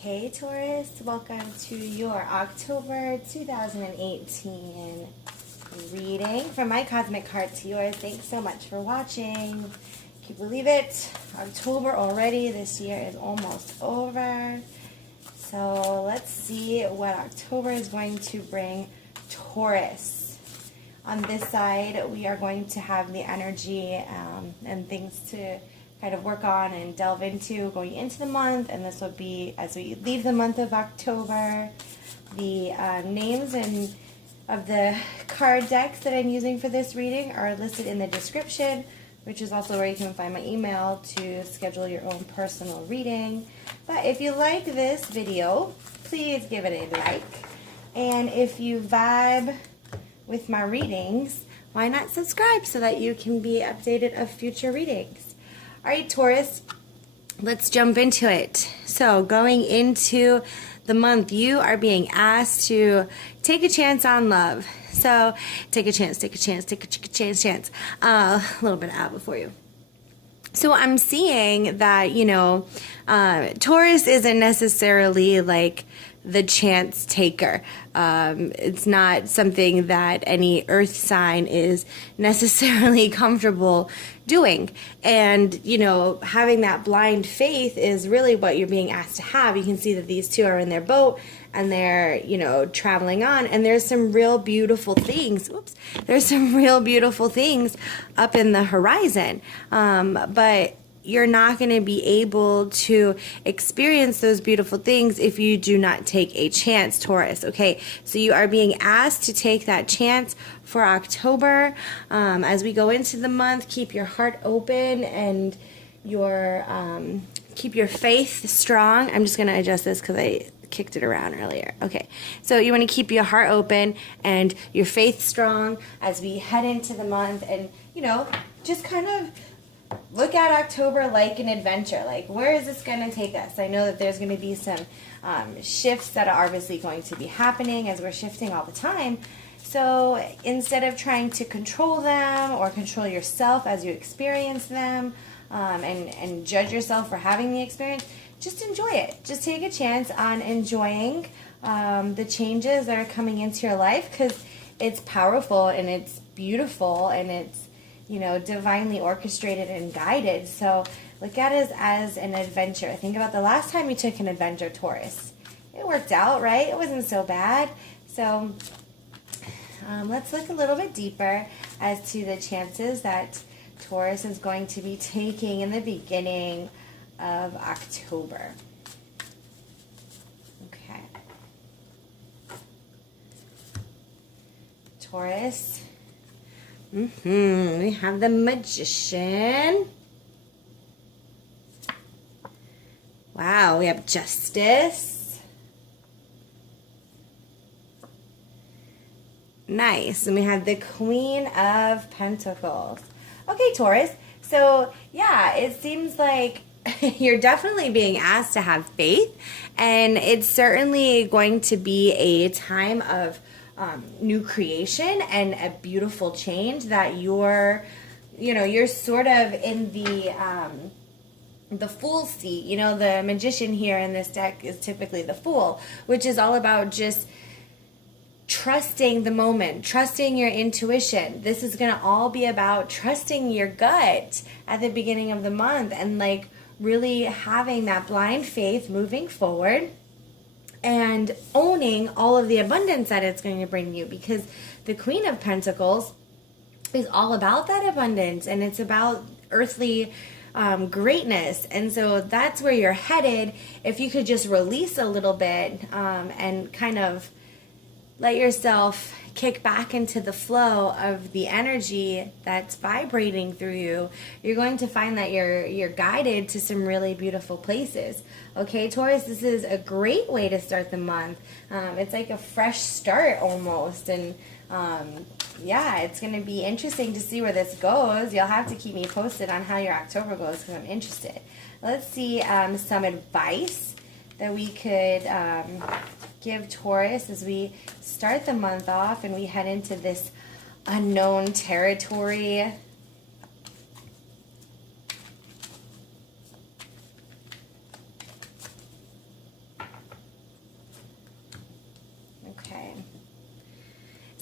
Hey Taurus, welcome to your October 2018 reading from my cosmic heart to yours. Thanks so much for watching. Can you believe it? October already. This year is almost over. So let's see what October is going to bring Taurus. On this side, we are going to have the energy and things to kind of work on and delve into going into the month, and this will be as we leave the month of October. The names of the card decks that I'm using for this reading are listed in the description, which is also where you can find my email to schedule your own personal reading. But if you like this video, please give it a like, and if you vibe with my readings, why not subscribe so that you can be updated of future readings. All right, Taurus, let's jump into it. So going into the month, you are being asked to take a chance on love. So take a chance, take a chance, take a chance. A little bit of ABBA for you. So I'm seeing that, Taurus isn't necessarily like the chance taker. It's not something that any earth sign is necessarily comfortable doing. And, having that blind faith is really what you're being asked to have. You can see that these two are in their boat and they're, traveling on, and there's some real beautiful things. Oops. There's some real beautiful things up in the horizon. But you're not going to be able to experience those beautiful things if you do not take a chance, Taurus. Okay, so you are being asked to take that chance for October. As we go into the month, keep your heart open and keep your faith strong. I'm just going to adjust this because I kicked it around earlier. Okay, so you want to keep your heart open and your faith strong as we head into the month, and just kind of look at October like an adventure. Like, where is this going to take us? I know that there's going to be some shifts that are obviously going to be happening as we're shifting all the time. So instead of trying to control them or control yourself as you experience them and judge yourself for having the experience, just enjoy it. Just take a chance on enjoying the changes that are coming into your life, because it's powerful and it's beautiful and it's divinely orchestrated and guided. So look at it as an adventure. Think about the last time you took an adventure, Taurus. It worked out, right? It wasn't so bad. So let's look a little bit deeper as to the chances that Taurus is going to be taking in the beginning of October. Okay. Taurus. We have the Magician. Wow, we have Justice. Nice. And we have the Queen of Pentacles. Okay, Taurus. So, yeah, it seems like you're definitely being asked to have faith, and it's certainly going to be a time of new creation and a beautiful change that you're sort of in the fool seat. The Magician here in this deck is typically the Fool, which is all about just trusting the moment, trusting your intuition. This is going to all be about trusting your gut at the beginning of the month and really having that blind faith moving forward and owning all of the abundance that it's going to bring you, because the Queen of Pentacles is all about that abundance, and it's about earthly greatness. And so that's where you're headed if you could just release a little bit and kind of let yourself kick back into the flow of the energy that's vibrating through you. You're going to find that you're guided to some really beautiful places. Okay, Taurus, this is a great way to start the month. It's like a fresh start almost, and yeah, it's going to be interesting to see where this goes. You'll have to keep me posted on how your October goes, because I'm interested. Let's see some advice that we could give Taurus as we start the month off and we head into this unknown territory.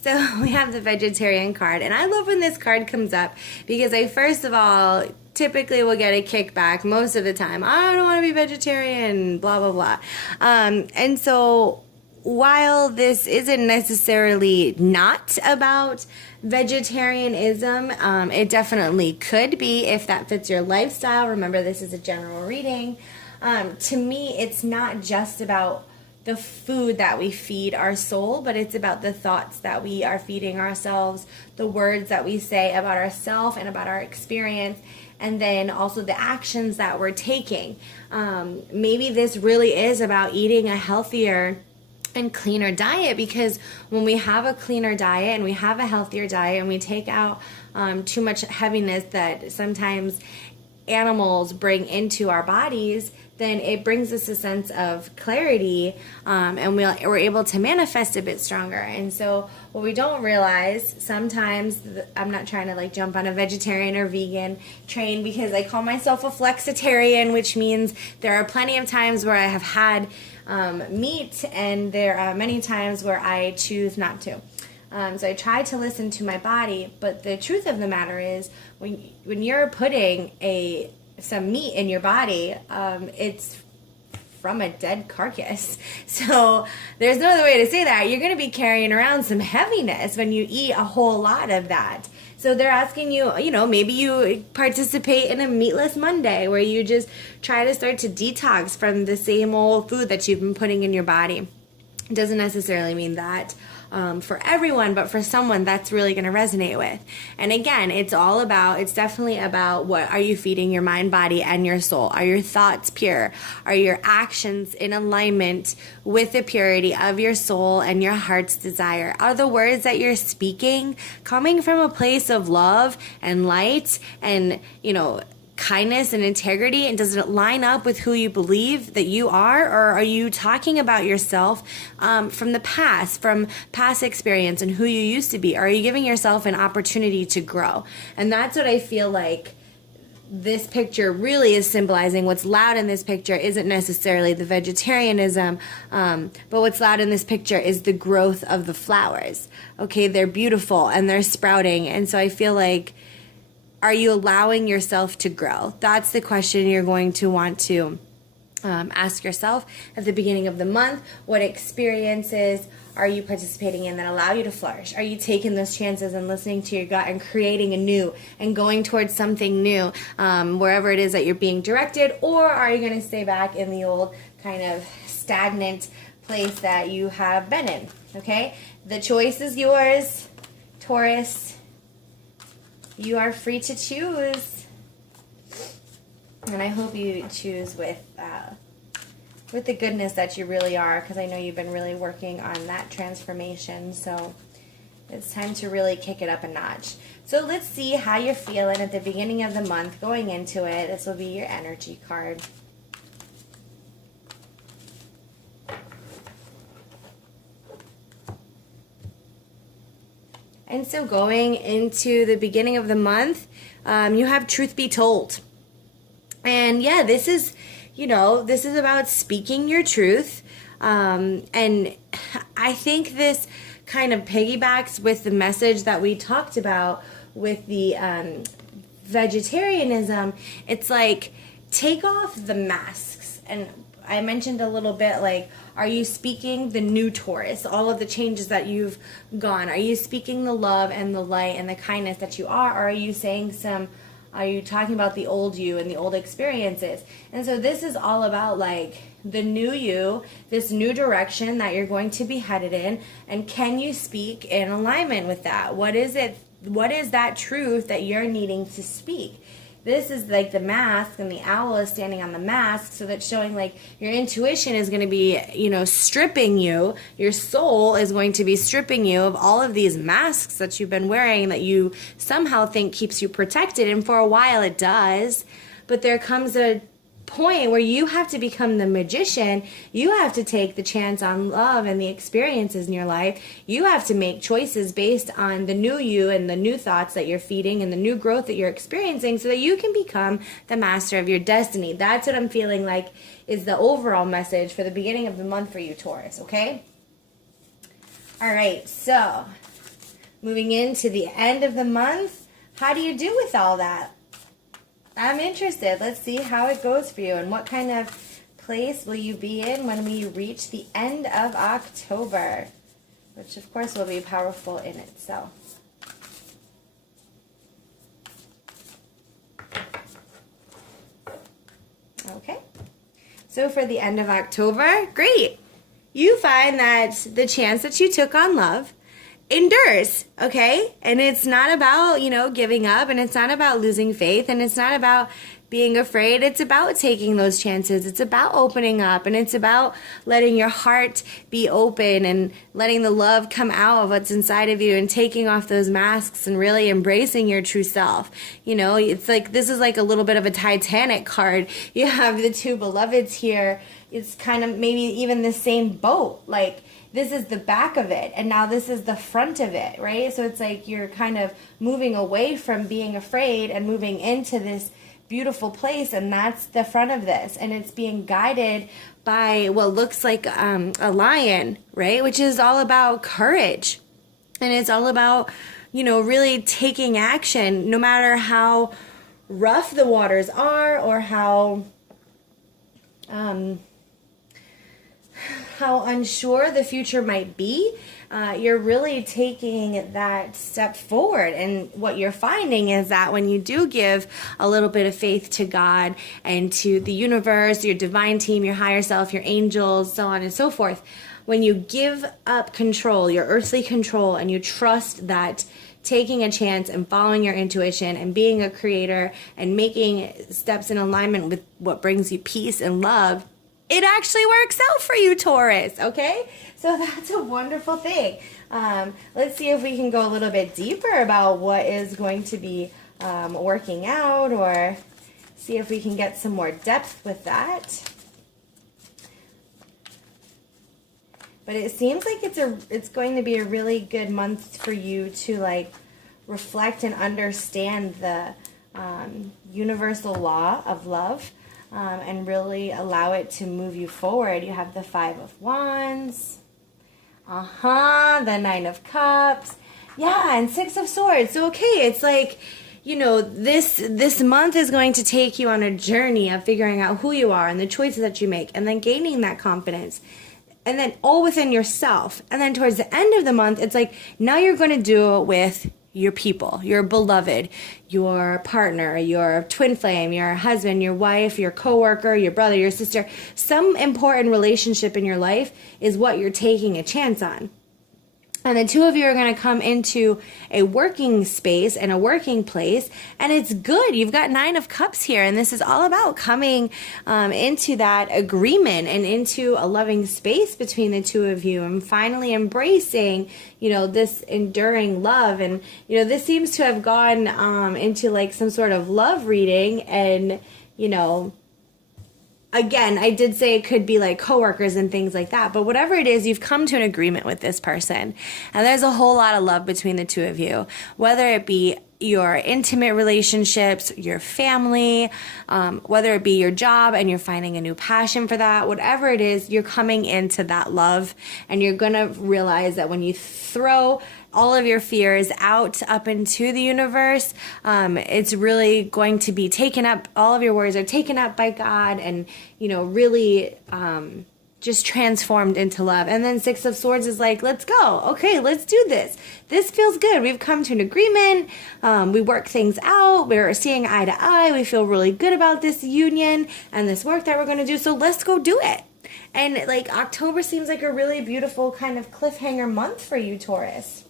So we have the vegetarian card, and I love when this card comes up because I, first of all, typically will get a kickback most of the time. I don't want to be vegetarian, blah, blah, blah. And so while this isn't necessarily not about vegetarianism, it definitely could be if that fits your lifestyle. Remember, this is a general reading. To me, it's not just about the food that we feed our soul, but it's about the thoughts that we are feeding ourselves, the words that we say about ourselves and about our experience, and then also the actions that we're taking. Maybe this really is about eating a healthier and cleaner diet, because when we have a cleaner diet and we have a healthier diet and we take out too much heaviness that sometimes animals bring into our bodies, then it brings us a sense of clarity, and we're able to manifest a bit stronger. And so what we don't realize sometimes, I'm not trying to like jump on a vegetarian or vegan train, because I call myself a flexitarian, which means there are plenty of times where I have had meat, and there are many times where I choose not to. So I try to listen to my body, but the truth of the matter is, when you're putting some meat in your body, it's from a dead carcass. So there's no other way to say that. You're going to be carrying around some heaviness when you eat a whole lot of that. So they're asking you, maybe you participate in a meatless Monday where you just try to start to detox from the same old food that you've been putting in your body. It doesn't necessarily mean that for everyone, but for someone that's really going to resonate with. And again, it's definitely about, what are you feeding your mind, body, and your soul? Are your thoughts pure? Are your actions in alignment with the purity of your soul and your heart's desire? Are the words that you're speaking coming from a place of love and light and, kindness and integrity, and does it line up with who you believe that you are? Or are you talking about yourself from the past, from past experience and who you used to be? Are you giving yourself an opportunity to grow? And that's what I feel like this picture really is symbolizing. What's loud in this picture isn't necessarily the vegetarianism, but what's loud in this picture is the growth of the flowers. Okay, they're beautiful and they're sprouting, and so I feel like, are you allowing yourself to grow? That's the question you're going to want to ask yourself at the beginning of the month. What experiences are you participating in that allow you to flourish? Are you taking those chances and listening to your gut and creating a new and going towards something new wherever it is that you're being directed? Or are you going to stay back in the old kind of stagnant place that you have been in? Okay? The choice is yours, Taurus. You are free to choose, and I hope you choose with the goodness that you really are, because I know you've been really working on that transformation. So it's time to really kick it up a notch. So let's see how you're feeling at the beginning of the month going into it. This will be your energy card. And so going into the beginning of the month, you have truth be told. And yeah, this is about speaking your truth. And I think this kind of piggybacks with the message that we talked about with the vegetarianism. It's like, take off the masks. And I mentioned a little bit, like, are you speaking the new Taurus, all of the changes that you've gone? Are you speaking the love and the light and the kindness that you are? Or are you talking about the old you and the old experiences? And so this is all about, like, the new you, this new direction that you're going to be headed in. And can you speak in alignment with that? What is it? What is that truth that you're needing to speak? This is like the mask, and the owl is standing on the mask, so that's showing like your intuition is going to be, stripping you. Your soul is going to be stripping you of all of these masks that you've been wearing that you somehow think keeps you protected, and for a while it does. But there comes a point where you have to become the magician. You have to take the chance on love and the experiences in your life. You have to make choices based on the new you and the new thoughts that you're feeding and the new growth that you're experiencing, so that you can become the master of your destiny. That's what I'm feeling like is the overall message for the beginning of the month for you, Taurus, okay? All right, so moving into the end of the month. How do you do with all that? I'm interested. Let's see how it goes for you and what kind of place will you be in when we reach the end of October, which of course will be powerful in itself. Okay, so for the end of October, great. You find that the chance that you took on love endures, okay? And it's not about, giving up, and it's not about losing faith, and it's not about being afraid. It's about taking those chances. It's about opening up, and it's about letting your heart be open and letting the love come out of what's inside of you and taking off those masks and really embracing your true self. It's like, this is like a little bit of a Titanic card. You have the two beloveds here. It's kind of maybe even the same boat. Like, this is the back of it, and now this is the front of it, right? So it's like you're kind of moving away from being afraid and moving into this beautiful place, and that's the front of this, and it's being guided by what looks like a lion, right? Which is all about courage, and it's all about, really taking action, no matter how rough the waters are or how unsure the future might be. You're really taking that step forward. And what you're finding is that when you do give a little bit of faith to God and to the universe, your divine team, your higher self, your angels, so on and so forth, when you give up control, your earthly control, and you trust that taking a chance and following your intuition and being a creator and making steps in alignment with what brings you peace and love, it actually works out for you, Taurus, okay? So that's a wonderful thing. Let's see if we can go a little bit deeper about what is going to be working out, or see if we can get some more depth with that. But it seems like it's going to be a really good month for you to like reflect and understand the universal law of love. And really allow it to move you forward. You have the Five of Wands, the Nine of Cups, and Six of Swords. So okay, it's like, this month is going to take you on a journey of figuring out who you are and the choices that you make, and then gaining that confidence, and then all within yourself. And then towards the end of the month, it's like, now you're going to do it with your people, your beloved, your partner, your twin flame, your husband, your wife, your coworker, your brother, your sister. Some important relationship in your life is what you're taking a chance on. And the two of you are going to come into a working space and a working place, and it's good. You've got Nine of Cups here, and this is all about coming into that agreement and into a loving space between the two of you, and finally embracing, this enduring love. And, this seems to have gone into like some sort of love reading, and, again, I did say it could be like coworkers and things like that, but whatever it is, you've come to an agreement with this person, and there's a whole lot of love between the two of you, whether it be your intimate relationships, your family, whether it be your job and you're finding a new passion for that, whatever it is, you're coming into that love, and you're going to realize that when you throw all of your fears out up into the universe, it's really going to be taken up, all of your worries are taken up by God, and, really just transformed into love. And then Six of Swords is like, let's go. Okay, let's do this. This feels good. We've come to an agreement. We work things out. We're seeing eye to eye. We feel really good about this union and this work that we're going to do. So let's go do it. And like October seems like a really beautiful kind of cliffhanger month for you, Taurus.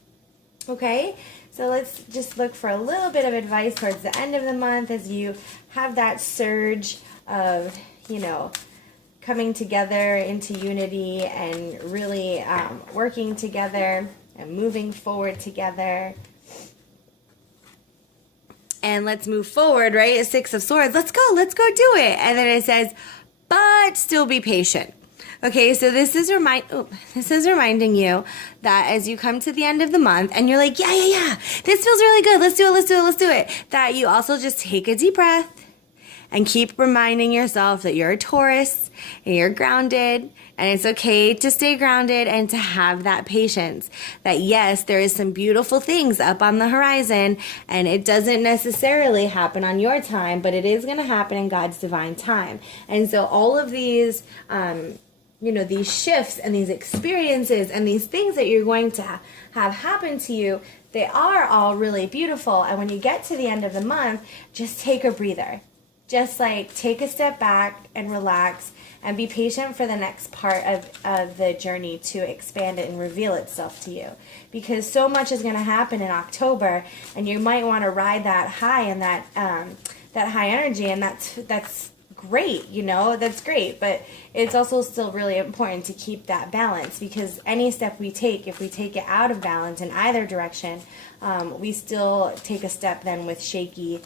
Okay, so let's just look for a little bit of advice towards the end of the month as you have that surge of, coming together into unity and really working together and moving forward together. And let's move forward, right? Six of Swords. Let's go do it. And then it says, but still be patient. Okay, so this is reminding you that as you come to the end of the month and you're like, yeah, this feels really good. Let's do it. That you also just take a deep breath and keep reminding yourself that you're a Taurus and you're grounded, and it's okay to stay grounded and to have that patience. That yes, there is some beautiful things up on the horizon, and it doesn't necessarily happen on your time, but it is going to happen in God's divine time. And so all of these, these shifts and these experiences and these things that you're going to have happen to you, they are all really beautiful. And when you get to the end of the month, just take a breather. Just like take a step back and relax and be patient for the next part of the journey to expand it and reveal itself to you. Because so much is going to happen in October, and you might want to ride that high and that high energy, and that's great, that's great, but it's also still really important to keep that balance, because any step we take, if we take it out of balance in either direction, we still take a step then with shaky,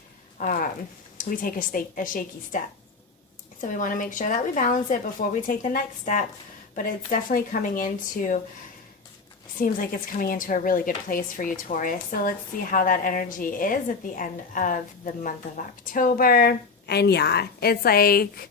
we take a shaky step. So we want to make sure that we balance it before we take the next step, but it's definitely seems like it's coming into a really good place for you, Taurus. So let's see how that energy is at the end of the month of October. And yeah, it's like,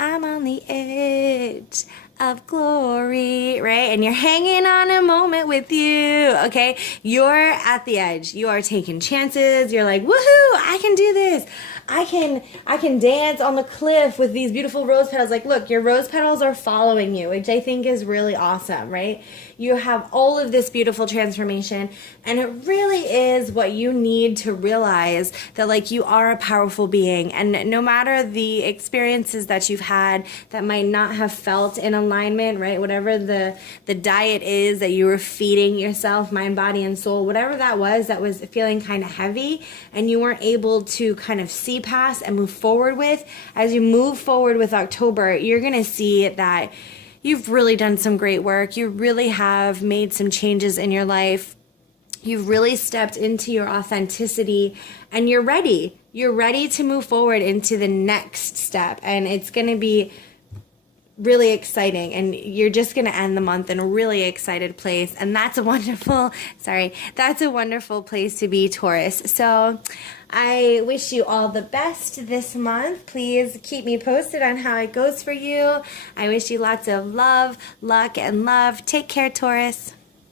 I'm on the edge of glory, right? And you're hanging on a moment with you, okay? You're at the edge. You are taking chances. You're like, woohoo, I can do this. I can dance on the cliff with these beautiful rose petals. Like, look, your rose petals are following you, which I think is really awesome, right? You have all of this beautiful transformation, and it really is what you need to realize that, like, you are a powerful being, and no matter the experiences that you've had that might not have felt in alignment, right? Whatever the diet is that you were feeding yourself, mind, body, and soul, whatever that was feeling kind of heavy, and you weren't able to kind of see past and move forward with, as you move forward with October, you're going to see that you've really done some great work. You really have made some changes in your life. You've really stepped into your authenticity, and you're ready. You're ready to move forward into the next step, and it's going to be really exciting, and you're just going to end the month in a really excited place, and that's a wonderful place to be, Taurus. So I wish you all the best this month. Please keep me posted on how it goes for you. I wish you lots of love, luck, and love. Take care, Taurus.